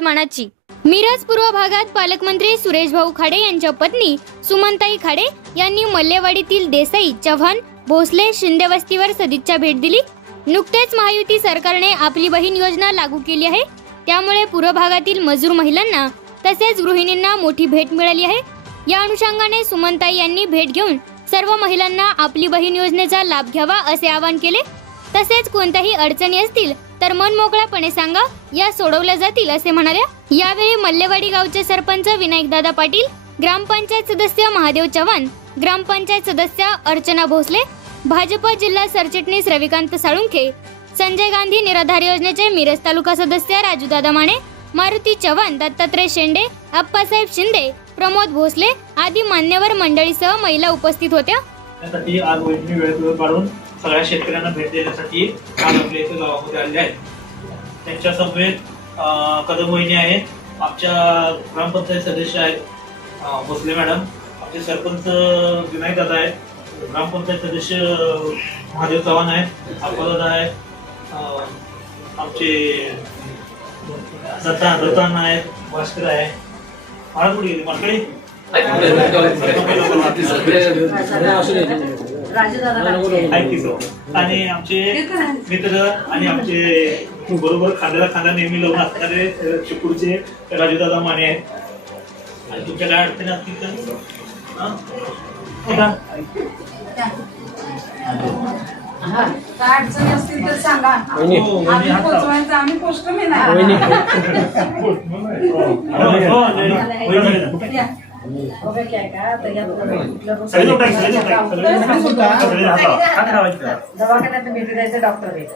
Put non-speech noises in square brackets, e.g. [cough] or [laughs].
मानाची. मिरज पूर्व भागात पालकमंत्री सुरेश भाऊ खाडे यांच्या पत्नी सुमनताई खाडे यांनी मल्लेवाडीतील देसाई चव्हाण भोसले शिंदे वस्तीवर सदिच्छा भेट दिली. नुकतेच महायुती सरकारने आपली बहीण योजना लागू केली आहे. त्यामुळे पूर्व भागातील मजूर महिलांना तसेच गृहिणींना मोठी भेट मिळाली आहे. या अनुषंगाने सुमनताई यांनी भेट घेऊन सर्व महिलांना आपली बहीण योजनेचा लाभ घ्यावा असे आवाहन केले. तसेच कोणत्याही अडचणी असतील तर मन मोकळ्यापणे सांगा या सोडवल्या जातील असे म्हणाल्या. यावेळी मल्लेवाडी गावचे सरपंच विनायकदादा पाटील ग्रामपंचायत सदस्य महादेव चव्हाण ग्रामपंचायत सदस्य अर्चना भोसले भाजप जिल्हा सरचिटणीस रविकांत साळुंखे संजय गांधी निराधार योजनेचे मिरज तालुका सदस्य राजूदादा माने मारुती चव्हाण दत्तात्रय शेंडे अप्पासाहेब शिंदे प्रमोद भोसले आदी मान्यवर मंडळीसह महिला उपस्थित होत्या. सगळ्या शेतकऱ्यांना भेट देण्यासाठी आज आपल्या इथे गावामध्ये आले आहेत त्यांच्या समवेत अं, कदम वहिनी आहेत आमच्या ग्रामपंचायत सदस्य आहेत भोसले मॅडम आमचे सरपंच विनायक दादा आहेत ग्रामपंचायत सदस्य महादेव चव्हाण आहेत अप्पादादा आहेत आमचे दत्ता दत्तान आहेत भास्कर आहे मला कुठे गेली माकडे. आणि आमचे मित्र आणि आमचे बरोबर खांद्याला खांदा नेहमी लावून असणारे चिपळूचे राजूदादा माने आहेत. आणि तुमच्या काय अडचणी असतील तर? बोला. काय अडचणी असतील तर सांगा. आम्ही. पोचवायचं आम्ही पोस्टमॅन [laughs] आहे दवाखान्यात भेटी द्यायचं डॉक्टर आहे